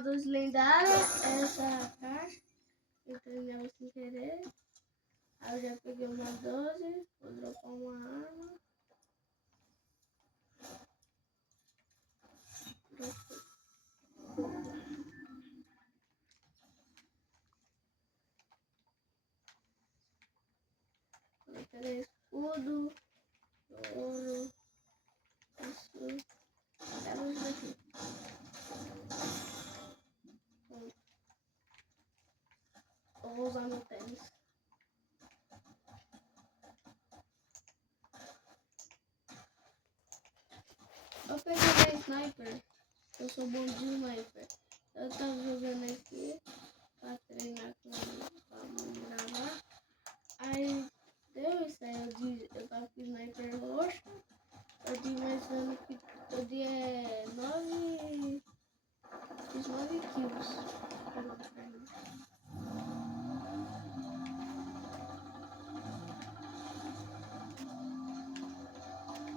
uma 12 lendária, essa caixa. Entrei nela sem querer. Aí eu já peguei uma 12, vou dropar uma arma. Dropei. Vou pegar escudo, ouro, isso. Pega isso daqui. Pronto. Eu vou usar meu tênis. Eu peguei a sniper. Eu sou bom de sniper. Eu tava jogando aqui pra treinar pra gravar. Aí deu isso aí. Eu tava com sniper roxo. Eu dei mais dano que. Eu dei 9. Fiz 9 kills.